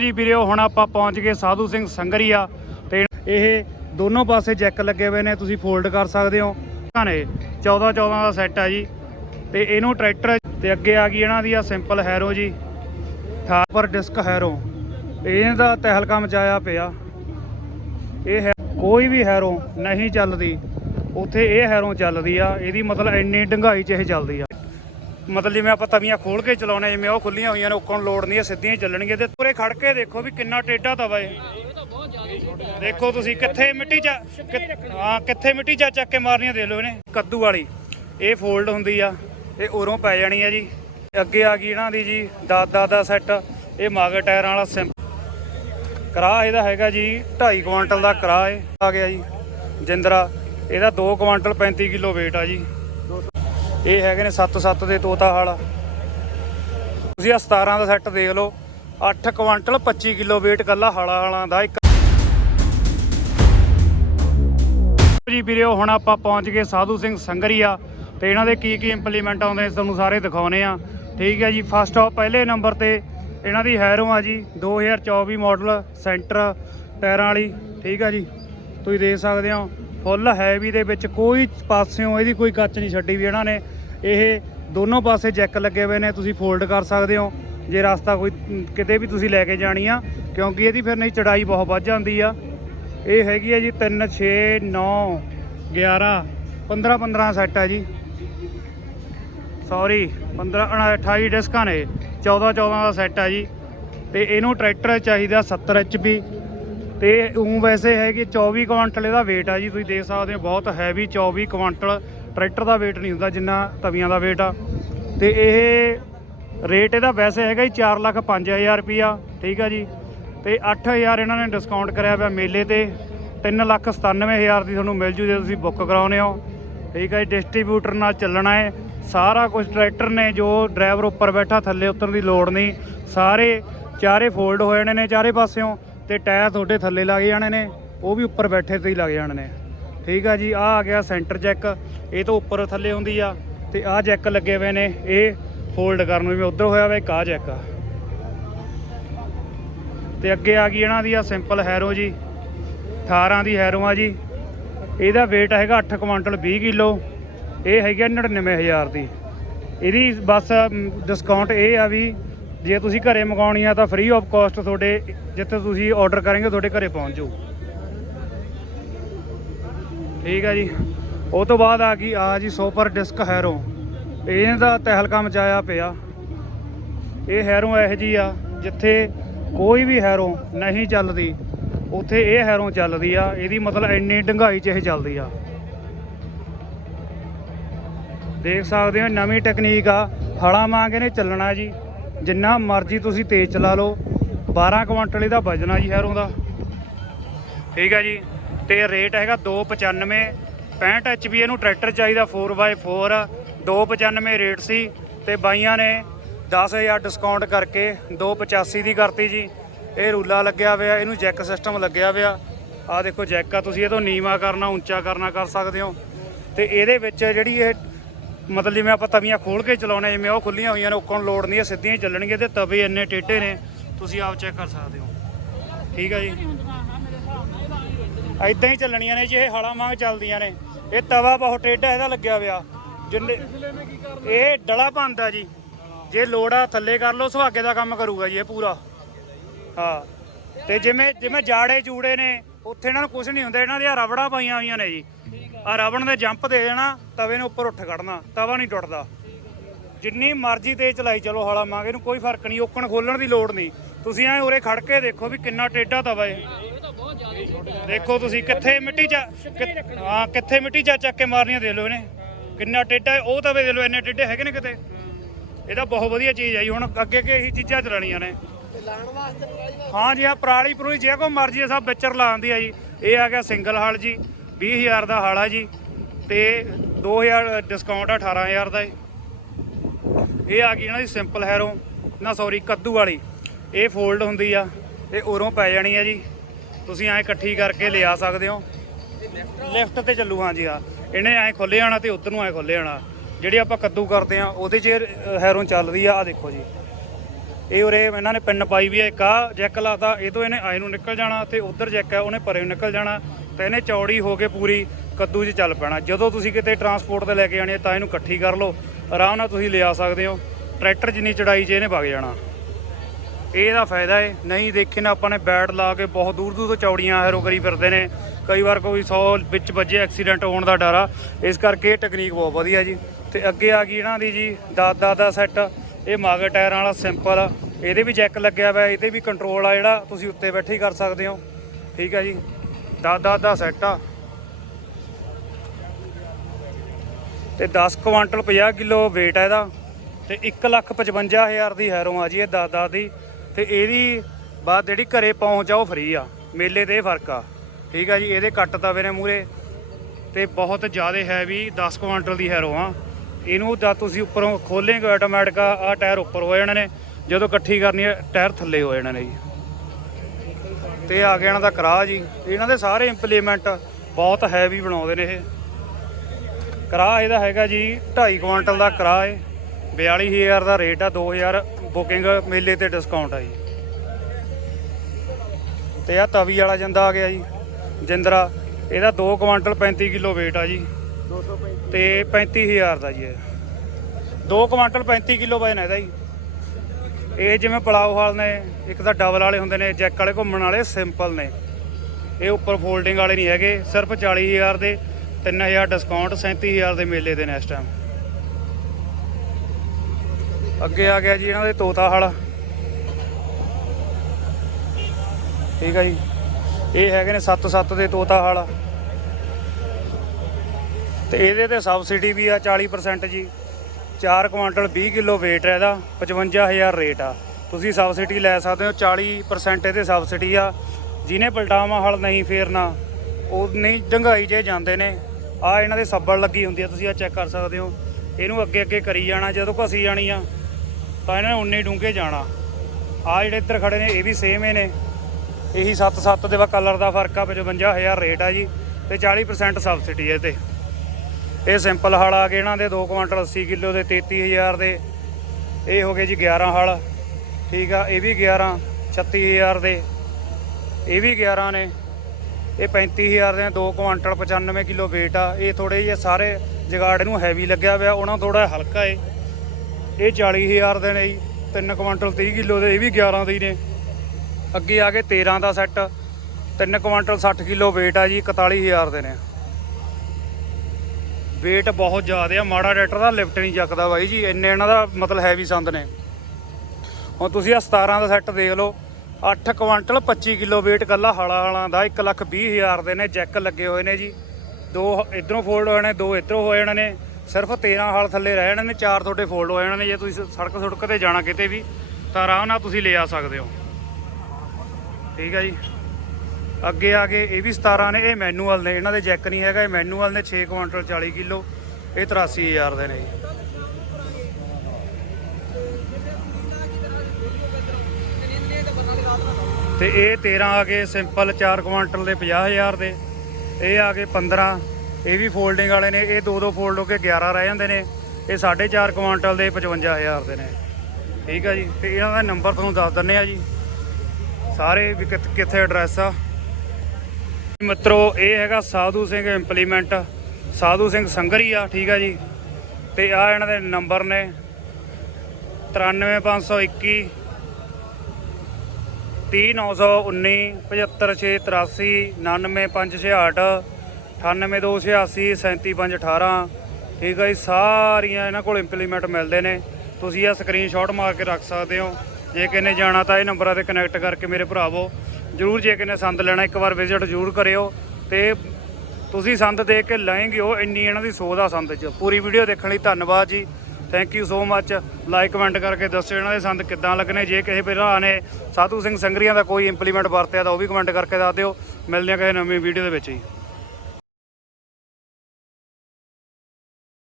ਜੀ ਵੀਰਿਓ ਹੁਣ ਆਪਾਂ ਪਹੁੰਚ ਗਏ ਸਾਧੂ ਸਿੰਘ ਸੰਗਰੀਆ ਤੇ ਇਹ ਦੋਨੋਂ ਪਾਸੇ ਜੈਕ ਲੱਗੇ ਹੋਏ ਨੇ, ਤੁਸੀਂ ਫੋਲਡ ਕਰ ਸਕਦੇ ਹੋ। ਨੇ 14 14 ਦਾ ਸੈੱਟ ਆ ਜੀ ਤੇ ਇਹਨੂੰ ਟਰੈਕਟਰ ਤੇ ਅੱਗੇ ਆ ਗਈ ਇਹਨਾਂ ਦੀ ਆ ਸਿੰਪਲ ਹੈਰੋ ਜੀ ਥਾਰ ਡਿਸਕ ਹੈਰੋ ਇਹਦਾ ਤਹਿਲਕਾ ਮਚਾਇਆ ਪਿਆ। ਇਹ ਹੈ ਕੋਈ ਵੀ ਹੈਰੋ ਨਹੀਂ ਚੱਲਦੀ। ਉੱਥੇ ਇਹ ਹੈਰੋ ਚੱਲਦੀ ਆ, ਇਹਦੀ ਮਤਲਬ ਇੰਨੀ ਡੰਗਾਈ 'ਚ ਇਹ ਚੱਲਦੀ ਆ। ਮਤਲਬ ਜਿਵੇਂ ਆਪਾਂ ਤਵੀਆਂ ਖੋਲ ਕੇ ਚਲਾਉਣੇ, ਜਿਵੇਂ ਉਹ ਖੁੱਲੀਆਂ ਹੋਈਆਂ ਨੇ ਉੱਕਣ ਲੋੜ ਨਹੀਂ ਹੈ, ਸਿੱਧੀਆਂ ਚੱਲਣਗੀਆਂ ਤੇ ਪੂਰੇ ਖੜ ਕੇ ਦੇਖੋ ਵੀ ਕਿੰਨਾ ਟੇਢਾ ਤਵਾ ਇਹ ਦੇਖੋ ਤੁਸੀਂ ਕਿੱਥੇ ਮਿੱਟੀ ਚ, ਕਿ- ਹਾਂ, ਕਿੱਥੇ ਮਿੱਟੀ ਚ ਚੱਕ ਕੇ ਮਾਰਨੀਆਂ ਦੇ ਲਓ ਇਹਨੇ। ਕੱਦੂ ਵਾਲੀ, ਇਹ ਫੋਲਡ ਹੁੰਦੀ ਆ, ਇਹ ਉਰੋਂ ਪੈ ਜਾਣੀ ਆ ਜੀ। ਅੱਗੇ ਆ ਗਈ ਇਹਨਾਂ ਦੀ ਜੀ, ਦਾਦਾ ਦਾ ਸੈੱਟ, ਇਹ ਮਾਗਰ ਟਾਇਰਾਂ ਵਾਲਾ ਸਿੰਪ ਕਰਾ ਇਹਦਾ ਹੈਗਾ ਜੀ 2.5 ਕੁਆਂਟਲ ਦਾ ਕਰਾ ਇਹ। ਆ ਗਿਆ ਜੀ, ਜਿੰਦਰਾ, ਇਹਦਾ 2 ਕੁਆਂਟਲ 35 ਕਿਲੋ weight ਆ ਜੀ। ਇਹ ਹੈਗੇ ਨੇ 7-7 ਦੇ ਤੋਤਾ ਹਾਲ। ਤੁਸੀਂ ਆ 17 ਦਾ ਸੈੱਟ ਦੇਖ ਲਓ। 8 ਕੁਆਂਟਲ 25 ਕਿਲੋ weight ਕੱਲਾ ਹਾਲਾ ਹਾਲਾਂ ਦਾ ਇੱਕ। ਜੀ ਵੀਰਿਓ ਹੁਣ ਆਪਾਂ ਪਹੁੰਚ ਗਏ ਸਾਧੂ ਸਿੰਘ ਸੰਗਰੀਆ ਤੇ ਇਹਨਾਂ ਦੇ ਕੀ ਕੀ ਇੰਪਲੀਮੈਂਟ ਆਉਂਦੇ ਨੇ, ਤੁਹਾਨੂੰ ਸਾਰੇ ਦਿਖਾਉਨੇ ਆ। ਠੀਕ ਹੈ ਜੀ ਫਸਟ ਆਫ ਪਹਿਲੇ ਨੰਬਰ ਤੇ ਇਹਨਾਂ ਦੀ ਹੈਰੋ ਆ ਜੀ 2024 ਮਾਡਲ ਸੈਂਟਰ ਟਾਇਰਾਂ ਵਾਲੀ। ਠੀਕ ਆ ਜੀ, ਤੁਸੀਂ ਦੇਖ ਸਕਦੇ ਹੋ ਫੁੱਲ ਹੈਵੀ ਦੇ ਵਿੱਚ ਕੋਈ ਪਾਸਿਓਂ ਇਹਦੀ ਕੋਈ ਕੱਚ ਨਹੀਂ ਛੱਡੀ ਵੀ ਇਹਨਾਂ ਨੇ। ਇਹ ਦੋਨੋਂ ਪਾਸੇ ਜੈਕ ਲੱਗੇ ਹੋਏ ਨੇ ਤੁਸੀਂ ਫੋਲਡ ਕਰ ਸਕਦੇ ਹੋ। ਜੇ ਰਸਤਾ ਕੋਈ ਕਿਤੇ ਵੀ ਤੁਸੀਂ ਲੈ ਕੇ ਜਾਣੀ ਆ ਕਿਉਂਕਿ ਇਹਦੀ ਫਿਰ ਨਹੀਂ ਚੜਾਈ ਬਹੁਤ ਵੱਧ ਜਾਂਦੀ ਆ। ਇਹ ਹੈਗੀ ਆ ਜੀ 3 6 9 11 15 15 ਸੈੱਟ ਆ ਜੀ। ਸੌਰੀ 15 ਅਣਾ, 28 ਡਿਸਕਾਂ ਨੇ 14 14 ਦਾ ਸੈੱਟ ਆ ਜੀ। ਤੇ ਇਹਨੂੰ ਟਰੈਕਟਰ ਚਾਹੀਦਾ 70 HP ਤੇ ਉਹ ਵੈਸੇ ਹੈਗੇ 24 ਕੁਆਂਟਲ ਇਹਦਾ weight ਆ ਜੀ ਤੁਸੀਂ ਦੇਖ ਸਕਦੇ ਹੋ ਬਹੁਤ ਹੈਵੀ 24 ਕੁਆਂਟਲ ਟਰੈਕਟਰ ਦਾ weight ਨਹੀਂ ਹੁੰਦਾ, ਜਿੰਨਾ ਤਵੀਆਂ ਦਾ weight ਆ। ਤੇ ਇਹ ਰੇਟ ਇਹਦਾ ਵੈਸੇ ਹੈਗਾ ਜੀ 4 ਲੱਖ 5000 ਰੁਪਿਆ ਠੀਕ ਆ ਜੀ। ਤੇ 8000 ਇਹਨਾਂ ਨੇ ਡਿਸਕਾਊਂਟ ਕਰਿਆ ਪਿਆ ਮੇਲੇ ਤੇ। 3 ਲੱਖ 97000 ਦੀ ਤੁਹਾਨੂੰ ਮਿਲ ਜੂ ਜੇ ਤੁਸੀਂ ਬੁੱਕ ਕਰਾਉਨੇ ਹੋ। ਠੀਕ ਹੈ ਜੀ ਡਿਸਟ੍ਰੀਬਿਊਟਰ ਨਾਲ ਚੱਲਣਾ ਹੈ। ਸਾਰਾ ਕੁਝ ਟਰੈਕਟਰ ਨੇ, ਜੋ ਡਰਾਈਵਰ ਉੱਪਰ ਬੈਠਾ, ਥੱਲੇ ਉਤਰਨ ਦੀ ਲੋੜ ਨਹੀਂ। ਸਾਰੇ ਚਾਰੇ ਫੋਲਡ ਹੋ ਜਾਣੇ ਨੇ ਚਾਰੇ ਪਾਸਿਓਂ ਤੇ ਟਾਇਰ ਤੁਹਾਡੇ ਥੱਲੇ ਲੱਗ ਜਾਣੇ ਨੇ, ਉਹ ਵੀ ਉੱਪਰ ਬੈਠੇ ਤੇ ਹੀ ਲੱਗ ਜਾਣੇ ਨੇ। ਠੀਕ ਆ ਜੀ, ਆ ਆ ਗਿਆ ਸੈਂਟਰ ਚੈੱਕ ਇਹ ਤੋਂ ਉੱਪਰ ਥੱਲੇ ਹੁੰਦੀ ਆ ਤੇ ਆ ਚੈੱਕ ਲੱਗੇ ਹੋਏ ਨੇ। ਇਹ ਫੋਲਡ ਕਰਨ ਨੂੰ ਵੀ ਉਧਰ ਹੋਇਆ ਵਾ, ਇੱਕ ਆ ਚੈੱਕ ਆ। ਤੇ ਅੱਗੇ ਆ ਗਈ ਇਹਨਾਂ ਦੀ ਆ ਸਿੰਪਲ ਹੈਰੋ ਜੀ। 18 ਦੀ ਹੈਰੋ ਆ ਜੀ। ਇਹਦਾ weight ਹੈਗਾ 8 ਕੁਆਂਟਲ 20 ਕਿਲੋ। ਇਹ ਹੈਗਾ 99000 ਦੀ। ਇਹਦੀ ਬਸ ਡਿਸਕਾਊਂਟ ਇਹ ਆ ਵੀ ਜੇ ਤੁਸੀਂ ਘਰੇ ਮੰਗਾਉਣੀ ਆ ਤਾਂ ਫ੍ਰੀ ਆਫ ਕਾਸਟ ਤੁਹਾਡੇ, ਜਿੱਥੇ ਤੁਸੀਂ ਆਰਡਰ ਕਰਾਂਗੇ, ਤੁਹਾਡੇ ਘਰੇ ਪਹੁੰਚ ਜਾਊ। ਠੀਕ ਆ ਜੀ। ਉਹ ਤੋਂ ਬਾਅਦ ਆ ਗਈ ਆ ਜੀ ਸੁਪਰ ਡਿਸਕ ਹੈਰੋ। ਇਹਦਾ ਤਹਿਲਕਾ ਮਚਾਇਆ ਪਿਆ। ਇਹ ਹੈਰੋ ਇਹੋ ਜੀ ਆ, ਜਿੱਥੇ ਕੋਈ ਵੀ ਹੈਰੋ ਨਹੀਂ ਚੱਲਦੀ। ਉੱਥੇ ਇਹ ਹੈਰੋ ਚੱਲਦੀ ਆ, ਇਹਦੀ ਮਤਲਬ ਇੰਨੀ ਡੰਗਾਈ 'ਚ ਇਹ ਚੱਲਦੀ ਆ। ਦੇਖ ਸਕਦੇ ਹੋ ਨਵੀਂ ਟੈਕਨੀਕ ਆ। ਹਲਾ ਵਾਂਗ ਇਹਨੇ ਚੱਲਣਾ ਜੀ। ਜਿੰਨਾ ਮਰਜ਼ੀ ਤੁਸੀਂ ਤੇਜ਼ ਚਲਾ ਲਓ। 12 ਕੁਆਂਟਲ ਇਹਦਾ ਵਜਨ ਜੀ ਹੈਰੋਂ ਦਾ। ਠੀਕ ਆ ਜੀ। ਤੇ ਰੇਟ ਹੈਗਾ 295 65 HP ਇਹਨੂੰ ਟਰੈਕਟਰ ਚਾਹੀਦਾ 4x4 295 ਰੇਟ ਸੀ ਤੇ ਬਾਈਆਂ ਨੇ 10000 ਡਿਸਕਾਊਂਟ ਕਰਕੇ 285 ਦੀ ਕਰਤੀ ਜੀ। ਇਹ ਰੂਲਾ ਲੱਗਿਆ ਹੋਇਆ, ਇਹਨੂੰ ਜੈਕ ਸਿਸਟਮ ਲੱਗਿਆ ਹੋਇਆ। ਆ ਦੇਖੋ ਜੈਕ ਆ, ਤੁਸੀਂ ਇਹ ਤੋਂ ਨੀਵਾ ਕਰਨਾ, ਉੱਚਾ ਕਰਨਾ ਕਰ ਸਕਦੇ ਹੋ। ਤੇ ਇਹਦੇ ਵਿੱਚ ਜਿਹੜੀ ਇਹ, ਮਤਲਬ ਜਿਵੇਂ ਆਪਾਂ ਤਵੀਆਂ ਖੋਲ ਕੇ ਚਲਾਉਣੇ, ਜਿਵੇਂ ਉਹ ਖੁੱਲੀਆਂ ਹੋਈਆਂ ਨੇ ਉੱਕਣ ਲੋੜ ਨਹੀਂ ਹੈ ਸਿੱਧੀਆਂ ਚੱਲਣਗੀਆਂ ਤੇ ਤਵੇ ਇੰਨੇ ਟੇਟੇ ਨੇ, ਤੁਸੀਂ ਆਪ ਚੈੱਕ ਕਰ ਸਕਦੇ ਹੋ। ਠੀਕ ਆ ਜੀ? ਐਦਾਂ ਹੀ ਚੱਲਣੀਆਂ ਨੇ ਜੀ, ਇਹ ਹਲਾ ਵਾਂਗ ਚੱਲਦੀਆਂ ਨੇ। ਇਹ ਤਵਾ ਬਹੁਤ ਟੇਢਾ ਇਹਦਾ ਲੱਗਿਆ ਹੋਇਆ। ਜਿੰਨੇ ਇਹ ਡਲਾ ਪਾਉਂਦਾ ਜੀ। ਜੇ ਲੋੜ ਲੋੜਾ ਥੱਲੇ ਕਰ ਲਓ, ਸੁਹਾਗੇ ਦਾ ਕੰਮ ਕਰੂਗਾ ਜੀ ਇਹ ਪੂਰਾ। ਹਾਂ। ਤੇ ਜਿਵੇਂ ਜਿਵੇਂ ਜਾੜੇ ਚੂੜੇ ਨੇ, ਉੱਥੇ ਇਹਨਾਂ ਨੂੰ ਕੁਝ ਨਹੀਂ ਹੁੰਦਾ। ਇਹਨਾਂ ਦੀਆਂ ਰਬੜਾਂ ਪਾਈਆਂ ਹੋਈਆਂ ਨੇ ਜੀ। ਆ ਰਬੜ ਦੇ ਜੰਪ ਦੇ ਦੇਣਾ, ਤਵੇ ਨੂੰ ਉੱਪਰ ਉੱਠ ਕੱਢਣਾ ਤਵਾ ਨਹੀਂ ਟੁੱਟਦਾ। ਜਿੰਨੀ ਮਰਜ਼ੀ ਤੇਜ਼ ਚਲਾਈ ਚਲੋ ਹਾਲਾ ਮੰਗ ਇਹਨੂੰ ਕੋਈ ਫ਼ਰਕ ਨਹੀਂ ਓਕਣ ਖੋਲਣ ਦੀ ਲੋੜ ਨਹੀਂ। ਤੁਸੀਂ ਐ ਉਰੇ ਖੜ ਕੇ ਦੇਖੋ ਵੀ ਕਿੰਨਾ ਟੇਢਾ ਤਵਾ ਹੈ ਦੇਖੋ ਤੁਸੀਂ ਕਿੱਥੇ ਮਿੱਟੀ ਚ ਕਿ- ਹਾਂ ਕਿੱਥੇ ਮਿੱਟੀ ਚ ਚੱਕ ਕੇ ਮਾਰਨੀਆਂ ਦੇ ਲੋ ਇਹਨੇ। ਕਿੰਨਾ ਟੇਢਾ ਹੈ, ਉਹ ਵੇ ਦੇ ਲਓ ਇੰਨੇ ਟੇਢੇ ਹੈਗੇ ਨੇ ਕਿਤੇ। ਇਹ ਤਾਂ ਬਹੁਤ ਵਧੀਆ ਚੀਜ਼ ਹੈ ਜੀ ਹੁਣ ਅੱਗੇ ਅੱਗੇ ਇਹੀ ਚੀਜ਼ਾਂ ਚਲਾਣੀਆਂ ਨੇ। ਹਾਂ ਜੀ ਆ ਪਰਾਲੀ ਪਰੂਲੀ ਜੇ ਕੋ ਮਰਜ਼ੀ ਹੈ ਸਭ ਵਿਚਰ ਲਾਉਂਦੀ ਆ ਜੀ। ਇਹ ਆ ਗਿਆ ਸਿੰਗਲ ਹਾਲ ਜੀ 20000 ਦਾ ਹਾਲ ਆ ਜੀ। ਤੇ 2000 ਡਿਸਕਾਊਂਟ ਆ 18000 ਦਾ ਇਹ। ਇਹ ਆ ਗਈ ਇਹਨਾਂ ਦੀ ਸਿੰਪਲ ਹੈਰੋ। ਨਾ ਸੌਰੀ ਕੱਦੂ ਵਾਲੀ। ਇਹ ਫੋਲਡ ਹੁੰਦੀ ਆ ਇਹ ਉਰੋਂ ਪੈ ਜਾਣੀ ਆ ਜੀ। ਤੁਸੀਂ ਐ ਇਕੱਠੀ ਕਰਕੇ ਲਿਆ ਸਕਦੇ ਹੋ। ਲਿਫਟ ਤੇ ਚੱਲੂ ਹਾਂ। ਆ ਇਹਨੇ ਐ ਖੁੱਲੇ ਜਾਣਾ ਤੇ ਉੱਧਰ ਨੂੰ ਐ ਖੁੱਲੇ ਜਾਣਾ ਜਿਹੜੀ ਆਪਾਂ ਕੱਦੂ ਕਰਦੇ ਆ ਉਹਦੇ 'ਚ ਹੈਰੋਂ ਚੱਲਦੀ ਆ ਆ ਦੇਖੋ ਜੀ। ਇਹ ਉਰੇ ਇਹਨਾਂ ਨੇ ਪਿੰਨ ਪਾਈ ਵੀ ਹੈ ਇੱਕ ਆ ਜੈਕ ਲਾਤਾ, ਇਹ ਤੋਂ ਇਹਨੇ ਆਏ ਨੂੰ ਨਿਕਲ ਜਾਣਾ ਤੇ ਉਧਰ ਜੈਕ ਹੈ ਉਹਨੇ ਪਰੇ ਨੂੰ ਨਿਕਲ ਜਾਣਾ ਤੇ ਇਹਨੇ ਚੌੜੀ ਹੋ ਕੇ ਪੂਰੀ ਕੱਦੂ 'ਚ ਚੱਲ ਪੈਣਾ। ਜਦੋਂ ਤੁਸੀਂ ਕਿਤੇ ਟਰਾਂਸਪੋਰਟ ਤੇ ਲੈ ਕੇ ਆਣੀ ਹੈ, ਤਾਂ ਇਹਨੂੰ ਇਕੱਠੀ ਕਰ ਲਓ। ਆਰਾਮ ਨਾਲ ਤੁਸੀਂ ਲਿਆ ਸਕਦੇ ਹੋ। ਟਰੈਕਟਰ ਜਿੰਨੀ ਚੜਾਈ 'ਚ ਇਹਨੇ ਵਗ ਜਾਣਾ। ਇਹਦਾ ਫਾਇਦਾ ਹੈ। ਨਹੀਂ ਦੇਖੇ ਨਾ ਆਪਾਂ ਨੇ ਬੈਟ ਲਾ ਕੇ ਬਹੁਤ ਦੂਰ ਦੂਰ ਤੋਂ ਚੌੜੀਆਂ ਹੈਰੋ ਕਰੀ ਫਿਰਦੇ ਨੇ। ਕਈ ਵਾਰ ਕੋਈ 100 ਵਿੱਚ ਵੱਜੇ ਐਕਸੀਡੈਂਟ ਹੋਣ ਦਾ ਡਰ ਆ। ਇਸ ਕਰਕੇ ਇਹ ਟੈਕਨੀਕ ਬਹੁਤ ਵਧੀਆ ਜੀ। ਤੇ ਅੱਗੇ ਆ ਗਈ ਇਹਨਾਂ ਦੀ ਜੀ, ਦਾਦਾ ਦਾ ਸੈੱਟ ਇਹ ਮਾਗਰ ਟਾਇਰਾਂ ਵਾਲਾ ਸਿੰਪਲ ਆ ਇਹਦੇ ਵੀ ਜੈਕ ਲੱਗਿਆ ਹੋਇਆ, ਇਹਦੇ ਵੀ ਕੰਟਰੋਲ ਆ ਜਿਹੜਾ। ਤੁਸੀਂ ਉੱਤੇ ਬੈਠੇ ਹੀ ਕਰ ਸਕਦੇ ਹੋ। ਠੀਕ ਆ ਜੀ। ਦਾਦਾ ਦਾ ਸੈੱਟ ਆ। ਤੇ 10 ਕੁਆਂਟਲ 50 ਕਿਲੋ weight ਆ ਇਹਦਾ। ਤੇ 155000 ਦੀ ਹੈਰੋਂ ਆ ਜੀ ਇਹ ਦਾਦਾ ਦੀ। ਤੇ ਇਹਦੀ ਬਾਅਦ ਜਿਹੜੀ ਘਰੇ ਪਹੁੰਚ ਆ, ਉਹ ਫ੍ਰੀ ਆ। ਮੇਲੇ ਤੇ ਇਹ ਫ਼ਰਕ ਆ। ਠੀਕ ਆ ਜੀ, ਇਹਦੇ ਕੱਟ ਤਵੇ ਨੇ ਮੂਰੇ ਤੇ ਬਹੁਤ ਜ਼ਿਆਦਾ ਹੈਵੀ 10 ਕੁਆਂਟਲ ਦੀ ਹੈਰੋ ਆ। ਇਹਨੂੰ ਜਦ ਤੁਸੀਂ ਉੱਪਰੋਂ ਖੋਲੇਗੇ ਆਟੋਮੈਟਿਕ ਆ ਟਾਇਰ ਉੱਪਰ ਹੋ ਜਾਣੇ ਨੇ। ਜਦੋਂ ਇਕੱਠੀ ਕਰਨੀ ਹੈ ਟਾਇਰ ਥੱਲੇ ਹੋ ਜਾਣੇ ਨੇ ਜੀ। ਤੇ ਆ ਗਿਆ ਇਹਨਾਂ ਦਾ ਕਰਾਹ ਜੀ। ਇਹਨਾਂ ਦੇ ਸਾਰੇ ਇੰਪਲੀਮੈਂਟ ਬਹੁਤ ਹੈਵੀ ਬਣਾਉਂਦੇ ਨੇ ਇਹ। ਕਰਾ ਇਹਦਾ ਹੈਗਾ ਜੀ 2.5 ਕੁਆਂਟਲ ਦਾ ਕਰਾ ਹੈ 42000 ਦਾ ਰੇਟ ਆ 2000 ਬੁਕਿੰਗ ਮੇਲੇ ਤੇ ਡਿਸਕਾਊਂਟ ਆ ਜੀ। ਤੇ ਆ ਤਵੀ ਵਾਲਾ ਜੰਦਾ ਆ ਗਿਆ ਜੀ, ਜਿੰਦਰਾ। ਇਹਦਾ 2 ਕੁਆਂਟਲ 35 ਕਿਲੋ weight ਆ ਜੀ। 235 ਤੇ 35000 ਦਾ ਜੀ ਇਹ। 2 ਕੁਆਂਟਲ 35 ਕਿਲੋ ਵਜਨ ਇਹਦਾ ਜੀ। ਇਹ ਜਿਵੇਂ ਪਲਾਓ ਹਾਲ ਨੇ, ਇੱਕ ਤਾਂ ਡਬਲ ਵਾਲੇ ਹੁੰਦੇ ਨੇ, ਜੈਕ ਵਾਲੇ ਘੁੰਮਣ ਵਾਲੇ, ਸਿੰਪਲ ਨੇ। ਇਹ ਉੱਪਰ ਫੋਲਡਿੰਗ ਵਾਲੇ ਨਹੀਂ ਹੈਗੇ, ਸਿਰਫ 40000 ਦੇ 3000 ਡਿਸਕਾਊਂਟ 37000 ਦੇ ਮੇਲੇ ਦੇ ਨੇ ਇਸ ਟਾਈਮ ਅੱਗੇ ਆ ਗਿਆ ਜੀ ਇਹਨਾਂ ਦੇ ਤੋਤਾ ਹਲ। ਠੀਕ ਆ ਜੀ। ਇਹ ਹੈਗੇ ਨੇ 7-7 ਦੇ ਤੋਤਾ ਹਲ। ਤੇ ਇਹਦੇ ਤੇ ਸਬਸਿਡੀ ਵੀ ਆ 40% ਜੀ। 4 ਕੁਆਂਟਲ 20 ਕਿਲੋ weight ਹੈ ਇਹਦਾ 55000 ਰੇਟ ਆ। ਤੁਸੀਂ ਸਬਸਿਡੀ ਲੈ ਸਕਦੇ ਹੋ 40% ਇਹਦੇ ਸਬਸਿਡੀ ਆ। ਜਿਹਨੇ ਪਲਟਾਵਾਂ ਹਲ ਨਹੀਂ ਫੇਰਨਾ, ਉਹ ਨਹੀਂ ਡੰਗਾਈ ਜੇ ਜਾਂਦੇ ਨੇ। ਆ ਇਹਨਾਂ ਦੇ ਸੱਬਲ ਲੱਗੀ ਹੁੰਦੀ ਆ, ਤੁਸੀਂ ਆ ਚੈੱਕ ਕਰ ਸਕਦੇ ਹੋ। ਇਹਨੂੰ ਅੱਗੇ ਅੱਗੇ ਕਰੀ ਜਾਣਾ, ਜਦੋਂ ਘਸੀ ਜਾਣੀ ਆ। ਤਾਂ ਇਹਨਾਂ ਨੇ ਉਨੇ ਡੂੰਘੇ ਜਾਣਾ। ਆ ਜਿਹੜੇ ਇੱਧਰ ਖੜੇ ਨੇ, ਇਹ ਵੀ ਸੇਮ ਹੀ ਨੇ। ਇਹੀ 7-7 ਦੇ ਵਾ ਕਲਰ ਦਾ ਫ਼ਰਕ ਆ 55000 ਰੇਟ ਆ ਜੀ ਤੇ 40% ਸਬਸਿਡੀ ਹੈ ਤੇ ਇਹ ਸਿੰਪਲ ਹਲ ਆ ਗਏ ਇਹਨਾਂ ਦੇ 2 ਕੁਆਂਟਲ 80 ਕਿਲੋ ਦੇ 33000 ਦੇ। ਇਹ ਹੋ ਗਏ ਜੀ 11 ਹਲ, ਠੀਕ ਆ, ਇਹ ਵੀ 11 36000 ਦੇ। ਇਹ ਵੀ 11 ਨੇ। ਇਹ 35000 ਦੇ 2 ਕੁਆਂਟਲ 95 ਕਿਲੋ weight ਆ। ਇਹ ਥੋੜੇ ਜਿਹੇ ਸਾਰੇ ਜਗਾੜ ਨੂੰ ਹੈਵੀ ਲੱਗਿਆ ਹੋਇਆ, ਉਹਨਾਂ ਥੋੜਾ ਹਲਕਾ ਏ। ਇਹ 40000 ਦੇ ਨੇ ਜੀ 3 ਕੁਆਂਟਲ 30 ਕਿਲੋ ਦੇ, ਇਹ ਵੀ 11 ਦੇ ਨੇ। ਅੱਗੇ ਆ ਗਏ 13 ਦਾ ਸੈੱਟ 3 ਕੁਆਂਟਲ 60 ਕਿਲੋ weight ਆ ਜੀ 41000 ਦੇ ਨੇ। weight ਬਹੁਤ ਜ਼ਿਆਦਾ ਆ, ਮਾੜਾ ਟਰੈਕਟਰ ਦਾ ਲਿਫਟ ਨਹੀਂ ਚੱਕਦਾ ਬਾਈ ਜੀ, ਇੰਨੇ ਇਹਨਾਂ ਦਾ ਮਤਲਬ ਹੈਵੀ ਸੰਦ ਨੇ। ਹੁਣ ਤੁਸੀਂ ਆ 17 ਦਾ ਸੈੱਟ ਦੇਖ ਲਓ 8 ਕੁਆਂਟਲ 25 ਕਿਲੋ weight ਕੱਲਾ ਹਲਾ ਹਲਾਂ ਦਾ 1 ਲੱਖ 20 ਹਜ਼ਾਰ ਦੇ ਨੇ, ਜੈਕ ਲੱਗੇ ਹੋਏ ਨੇ ਜੀ। ਦੋ ਇਧਰੋਂ ਫੋਲਡ ਹੋਏ ਨੇ, ਦੋ ਇਧਰੋਂ ਹੋ ਜਾਣੇ ਨੇ। ਸਿਰਫ 13 ਹਾਲ ਥੱਲੇ ਰਹਿ ਜਾਣੇ ਨੇ ਚਾਰ ਤੁਹਾਡੇ ਫੋਲਡ ਹੋ ਜਾਣੇ ਨੇ ਜੇ ਤੁਸੀਂ ਸੜਕ ਸੁੜਕ ਤੇ ਜਾਣਾ ਕਿਤੇ ਵੀ, ਤਾਂ ਆਰਾਮ ਨਾਲ ਤੁਸੀਂ ਲੈ ਆ ਸਕਦੇ ਹੋ। ਠੀਕ ਹੈ ਜੀ? ਅੱਗੇ ਆ ਗਏ ਇਹ ਵੀ 17 ਨੇ, ਇਹ ਮੈਨੂਅਲ ਨੇ, ਇਹਨਾਂ ਦੇ ਜੈਕ ਨਹੀਂ ਹੈਗਾ, ਇਹ ਮੈਨੂਅਲ ਨੇ 6 ਕੁਆਂਟਲ 40 ਕਿਲੋ, ਇਹ 83000 ਦੇ ਨੇ ਜੀ। ਤੇ ਇਹ 13 ਆ ਗਏ ਸਿੰਪਲ 4 ਕੁਆਂਟਲ ਦੇ 50000 ਦੇ, ਇਹ ਆ ਗਏ 15 ਇਹ ਵੀ ਫੋਲਡਿੰਗ ਵਾਲੇ ਨੇ, ਇਹ ਦੋ ਦੋ ਫੋਲਡ ਹੋ ਕੇ 11 ਰਹਿ ਜਾਂਦੇ ਨੇ। ਇਹ 4.5 ਕੁਆਂਟਲ ਦੇ 55000 ਦੇ ਨੇ। ਠੀਕ ਆ ਜੀ? ਤੇ ਇਹਨਾਂ ਦਾ ਨੰਬਰ ਤੁਹਾਨੂੰ ਦੱਸ ਦਿੰਨੇ ਆ ਜੀ। ਸਾਰੇ ਵੀ ਕਿੱਥ- ਕਿੱਥੇ ਐਡਰੈਸ ਆ। ਮਿੱਤਰੋ, ਇਹ ਹੈਗਾ ਸਾਧੂ ਸਿੰਘ ਇੰਪਲੀਮੈਂਟ ਸਾਧੂ ਸਿੰਘ ਸੰਗਰੀ ਆ, ਠੀਕ ਆ ਜੀ? ਤੇ ਆ ਇਹਨਾਂ ਦੇ ਨੰਬਰ ਨੇ। 93521 30919 75683 99568 98286 37518 ਠੀਕ ਹੈ ਜੀ, ਸਾਰੀਆਂ ਇਹਨਾਂ ਕੋਲ ਇੰਪਲੀਮੈਂਟ ਮਿਲਦੇ ਨੇ। ਤੁਸੀਂ ਆ ਸਕਰੀਨਸ਼ਾਟ ਮਾਰ ਕੇ ਰੱਖ ਸਕਦੇ ਹੋ। ਜੇ ਕਿਨੇ ਜਾਣਾ ਤਾਂ ਇਹ ਨੰਬਰਾਂ ਤੇ ਕਨੈਕਟ ਕਰਕੇ ਮੇਰੇ ਭਰਾਵੋ, ਜਰੂਰ ਜੇ ਕਿਨੇ ਸੰਦ ਲੈਣਾ, ਇੱਕ ਵਾਰ ਵਿਜ਼ਿਟ ਜਰੂਰ ਕਰਿਓ। ਤੇ ਤੁਸੀਂ ਸੰਦ ਦੇਖ ਕੇ ਲਏਂਗੇ ਉਹ, ਇੰਨੀ ਇਹਨਾਂ ਦੀ ਸੋਧ ਆ ਸੰਦ 'ਚ। ਪੂਰੀ ਵੀਡੀਓ ਦੇਖਣ ਲਈ ਧੰਨਵਾਦ ਜੀ। Thank you so much like comment ਕਰਕੇ ਦੱਸਿਓ ਇਹਨਾਂ ਦੇ ਸੰਦ ਕਿੱਦਾਂ ਲੱਗਣੇ। ਜੇ ਕਿਸੇ ਭਰਾ ਨੇ ਸਾਧੂ ਸਿੰਘ ਸੰਗਰੀਆਂ ਦਾ ਕੋਈ ਇੰਪਲੀਮੈਂਟ ਵਰਤਿਆ ਤਾਂ ਉਹ ਵੀ ਕਮੈਂਟ ਕਰਕੇ ਦੱਸ ਦਿਓ। ਮਿਲਦੇ ਹਾਂ ਕਿਸੇ ਨਵੀਂ ਵੀਡੀਓ ਦੇ ਵਿੱਚ ਜੀ।